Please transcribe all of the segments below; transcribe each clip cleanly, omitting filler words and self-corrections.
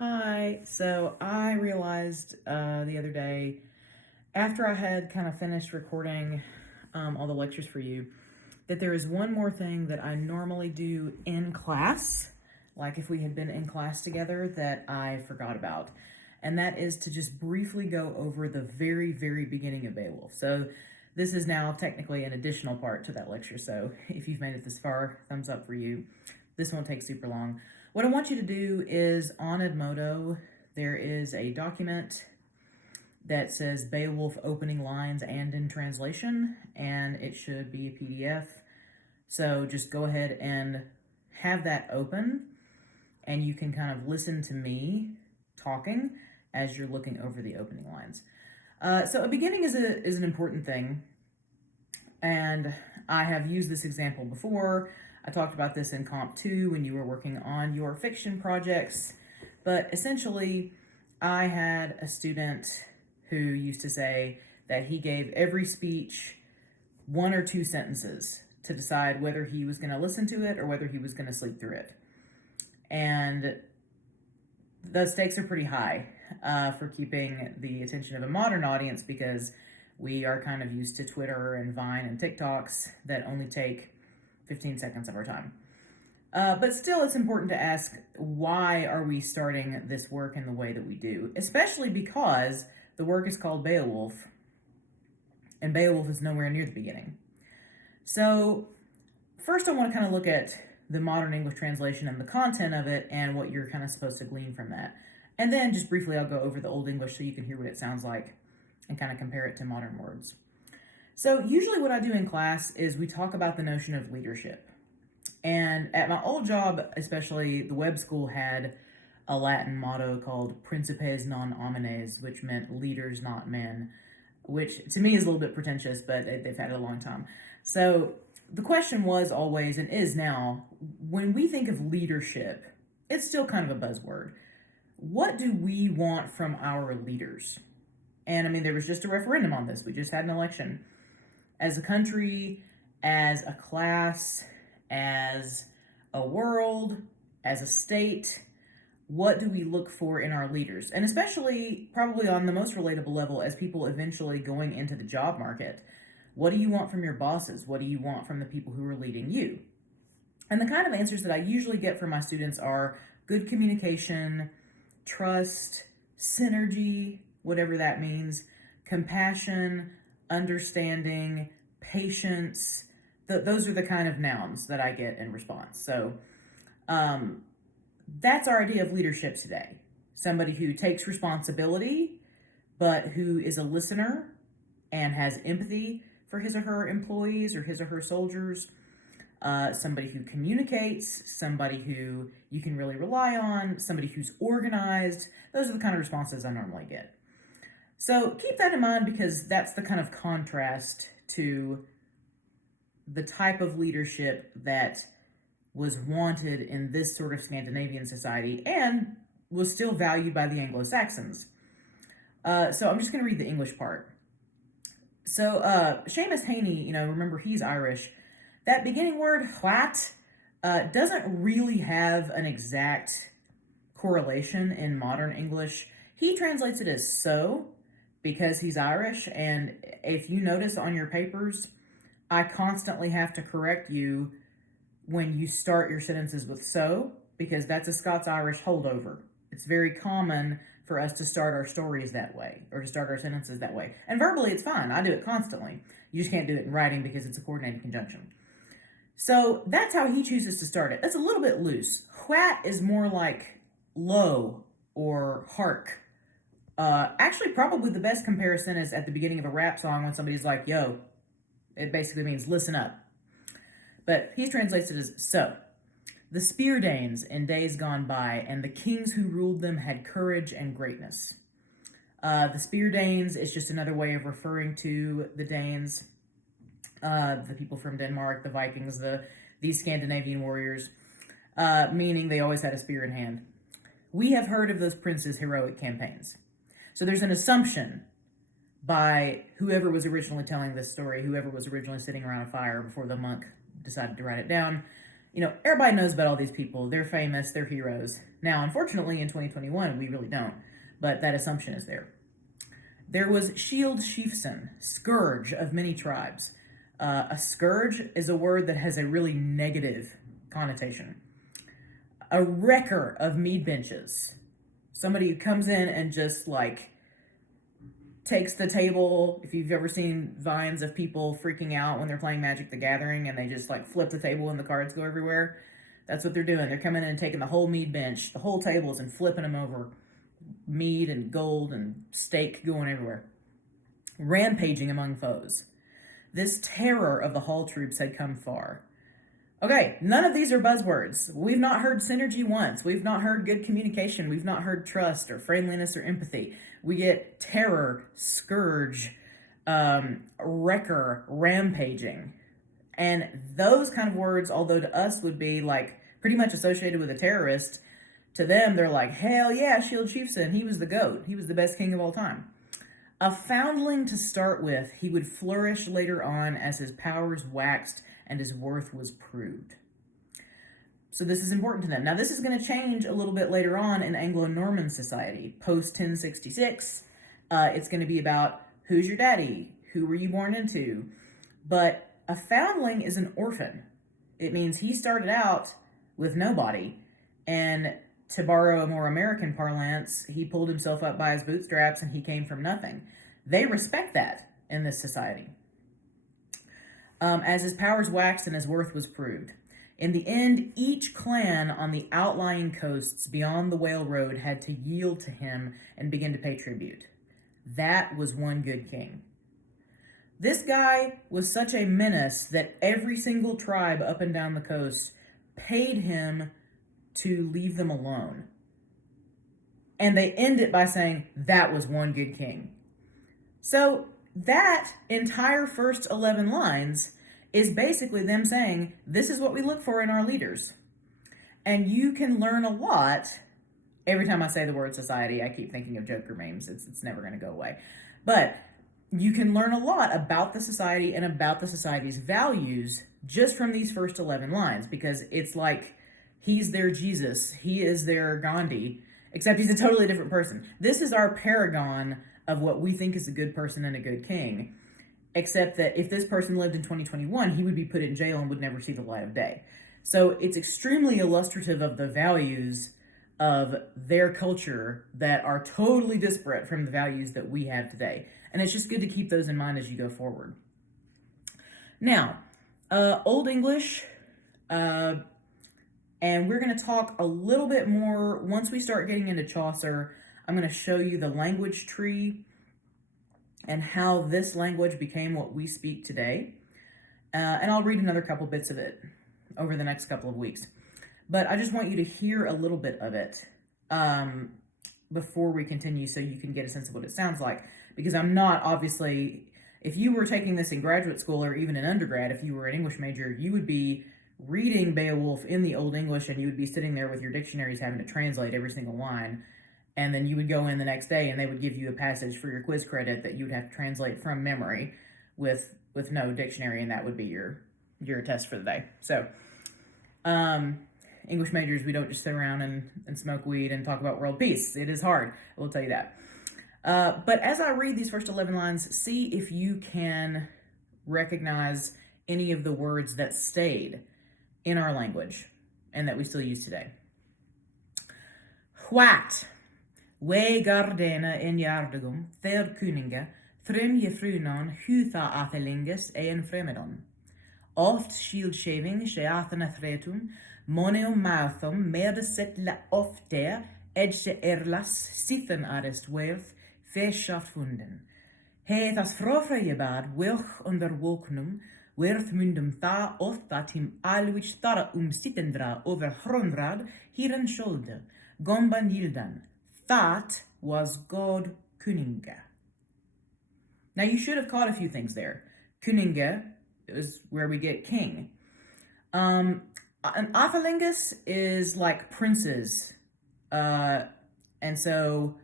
Hi. So I realized the other day, after I had kind of finished recording all the lectures for you, that there is one more thing that I normally do in class, like if we had been in class together, that I forgot about. And that is to just briefly go over the very, very beginning of Beowulf. So this is now technically an additional part to that lecture. So if you've made it this far, thumbs up for you. This won't take super long. What I want you to do is on Edmodo, there is a document that says Beowulf opening lines and in translation, and it should be a PDF. So just go ahead and have that open, and you can kind of listen to me talking as you're looking over the opening lines. So a beginning is an important thing, and I have used this example before. I talked about this in Comp 2 when you were working on your fiction projects, but essentially I had a student who used to say that he gave every speech 1 or 2 sentences to decide whether he was going to listen to it or whether he was going to sleep through it. And the stakes are pretty high for keeping the attention of a modern audience, because we are kind of used to Twitter and Vine and TikToks that only take 15 seconds of our time. But still, it's important to ask, why are we starting this work in the way that we do? Especially because the work is called Beowulf, and Beowulf is nowhere near the beginning. So first I want to kind of look at the modern English translation and the content of it and what you're kind of supposed to glean from that. And then just briefly I'll go over the Old English so you can hear what it sounds like and kind of compare it to modern words. So usually what I do in class is we talk about the notion of leadership. And at my old job, especially, the web school had a Latin motto called Principes non homines, which meant leaders, not men, which to me is a little bit pretentious, but they've had it a long time. So the question was always, and is now, when we think of leadership, it's still kind of a buzzword. What do we want from our leaders? And I mean, there was just a referendum on this. We just had an election. As a country, as a class, as a world, as a state, what do we look for in our leaders? And especially, probably on the most relatable level, as people eventually going into the job market. What do you want from your bosses? What do you want from the people who are leading you? And the kind of answers that I usually get from my students are good communication, trust, synergy, whatever that means, compassion, understanding, patience. Those are the kind of nouns that I get in response. So that's our idea of leadership today. Somebody who takes responsibility, but who is a listener and has empathy for his or her employees or his or her soldiers. Somebody who communicates, somebody who you can really rely on, somebody who's organized. Those are the kind of responses I normally get. So keep that in mind, because that's the kind of contrast to the type of leadership that was wanted in this sort of Scandinavian society and was still valued by the Anglo-Saxons. So I'm just going to read the English part. So Seamus Heaney, remember, he's Irish. That beginning word, what, doesn't really have an exact correlation in modern English. He translates it as so, because he's Irish, and if you notice on your papers, I constantly have to correct you when you start your sentences with so, because that's a Scots-Irish holdover. It's very common for us to start our stories that way, or to start our sentences that way. And verbally, it's fine. I do it constantly. You just can't do it in writing because it's a coordinated conjunction. So that's how he chooses to start it. That's a little bit loose. What is more like lo or hark. Actually, probably the best comparison is at the beginning of a rap song when somebody's like, yo. It basically means listen up. But he translates it as so. The Spear Danes in days gone by, and the kings who ruled them had courage and greatness. The Spear Danes is just another way of referring to the Danes, the people from Denmark, the Vikings, these Scandinavian warriors, meaning they always had a spear in hand. We have heard of those princes' heroic campaigns. So there's an assumption by whoever was originally telling this story, whoever was originally sitting around a fire before the monk decided to write it down, everybody knows about all these people. They're famous, they're heroes. Now, unfortunately, in 2021, we really don't, but that assumption is there. There was Shield Chieftain, scourge of many tribes. A scourge is a word that has a really negative connotation. A wrecker of mead benches. Somebody who comes in and just takes the table. If you've ever seen vines of people freaking out when they're playing Magic the Gathering and they just flip the table and the cards go everywhere, that's what they're doing. They're coming in and taking the whole mead bench, the whole tables, and flipping them over. Mead and gold and steak going everywhere. Rampaging among foes. This terror of the hall troops had come far. Okay, none of these are buzzwords. We've not heard synergy once. We've not heard good communication. We've not heard trust or friendliness or empathy. We get terror, scourge, wrecker, rampaging. And those kind of words, although to us would be pretty much associated with a terrorist, to them they're like, hell yeah, Shield Chieftain, he was the GOAT. He was the best king of all time. A foundling to start with, he would flourish later on as his powers waxed and his worth was proved. So this is important to them. Now this is going to change a little bit later on in Anglo-Norman society. Post-1066, it's going to be about who's your daddy, who were you born into. But a foundling is an orphan. It means he started out with nobody, and to borrow a more American parlance, he pulled himself up by his bootstraps and he came from nothing. They respect that in this society. As his powers waxed and his worth was proved. In the end, each clan on the outlying coasts beyond the Whale Road had to yield to him and begin to pay tribute. That was one good king. This guy was such a menace that every single tribe up and down the coast paid him to leave them alone. And they end it by saying, that was one good king. So that entire first 11 lines is basically them saying, this is what we look for in our leaders. And you can learn a lot. Every time I say the word society, I keep thinking of Joker memes. It's never going to go away. But you can learn a lot about the society and about the society's values just from these first 11 lines, because it's like he's their Jesus, he is their Gandhi, except he's a totally different person. This is our paragon of what we think is a good person and a good king, except that if this person lived in 2021, he would be put in jail and would never see the light of day. So it's extremely illustrative of the values of their culture that are totally disparate from the values that we have today. And it's just good to keep those in mind as you go forward. Now, Old English, and we're going to talk a little bit more once we start getting into Chaucer. I'm going to show you the language tree and how this language became what we speak today. And I'll read another couple bits of it over the next couple of weeks. But I just want you to hear a little bit of it before we continue so you can get a sense of what it sounds like. Because I'm not, obviously, if you were taking this in graduate school or even in undergrad, if you were an English major, you would be reading Beowulf in the Old English and you would be sitting there with your dictionaries having to translate every single line. And then you would go in the next day and they would give you a passage for your quiz credit that you would have to translate from memory with no dictionary, and that would be your test for the day. So, English majors, we don't just sit around and smoke weed and talk about world peace. It is hard, I will tell you that. But as I read these first 11 lines, see if you can recognize any of the words that stayed in our language and that we still use today. What? We gardena in jardegum, third kuninga, fremje frunan, hutha athelinges en fremedon. Oft shieldshaving, sheathana thretum, moneum mouthum, medesetla ofte, edge erlas, sithen arrest wealth, feshaft funden. Het as frofrejebad, wilch under woknum, werth mundum tha ofta tim alwich thara sitendra over hronrad, hieren shoulder, gomban yildan. That was God Kuninga. Now you should have caught a few things there. Kuninga is where we get king. An Athelingus is like princes. And so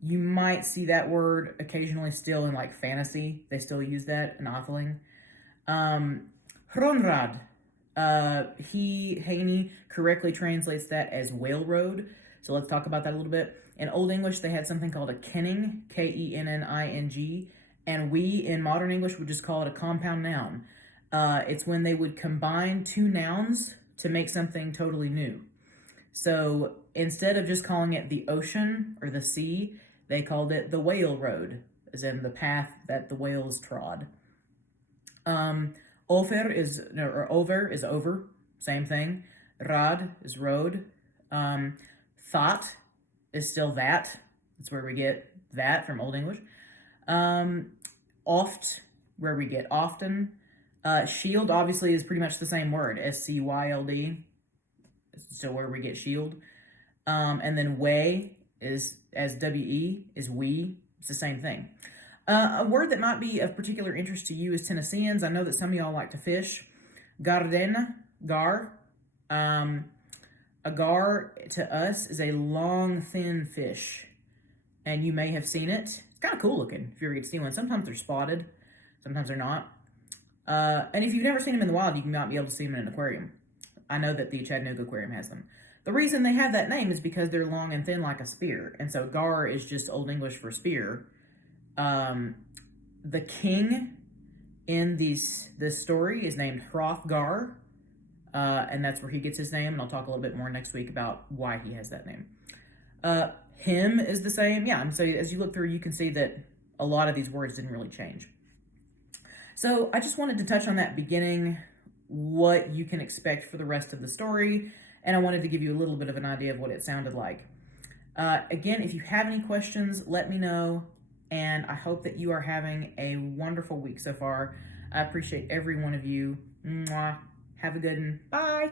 you might see that word occasionally still in fantasy. They still use that, an Atheling. Hronrad Haney correctly translates that as whale road. So let's talk about that a little bit. In Old English, they had something called a kenning, Kenning, and we in modern English would just call it a compound noun. It's when they would combine two nouns to make something totally new. So instead of just calling it the ocean or the sea, they called it the whale road, as in the path that the whales trod. Over is over, same thing. Rad is road. Thought is still that. That's where we get that from Old English. Oft, where we get often. Shield obviously is pretty much the same word, SCYLD. It's still where we get shield. And then way is as WE is we. It's the same thing. A word that might be of particular interest to you as Tennesseans. I know that some of y'all like to fish. Garden, gar. A gar to us is a long, thin fish. And you may have seen it. It's kind of cool looking if you ever get to see one. Sometimes they're spotted. Sometimes they're not. And if you've never seen them in the wild, you might be able to see them in an aquarium. I know that the Chattanooga Aquarium has them. The reason they have that name is because they're long and thin like a spear. And so gar is just Old English for spear. The king in this story is named Hrothgar. And that's where he gets his name. And I'll talk a little bit more next week about why he has that name. Him is the same. Yeah, and so as you look through, you can see that a lot of these words didn't really change. So I just wanted to touch on that beginning, what you can expect for the rest of the story, and I wanted to give you a little bit of an idea of what it sounded like. Again, if you have any questions, let me know, and I hope that you are having a wonderful week so far. I appreciate every one of you. Mwah. Have a good one. Bye.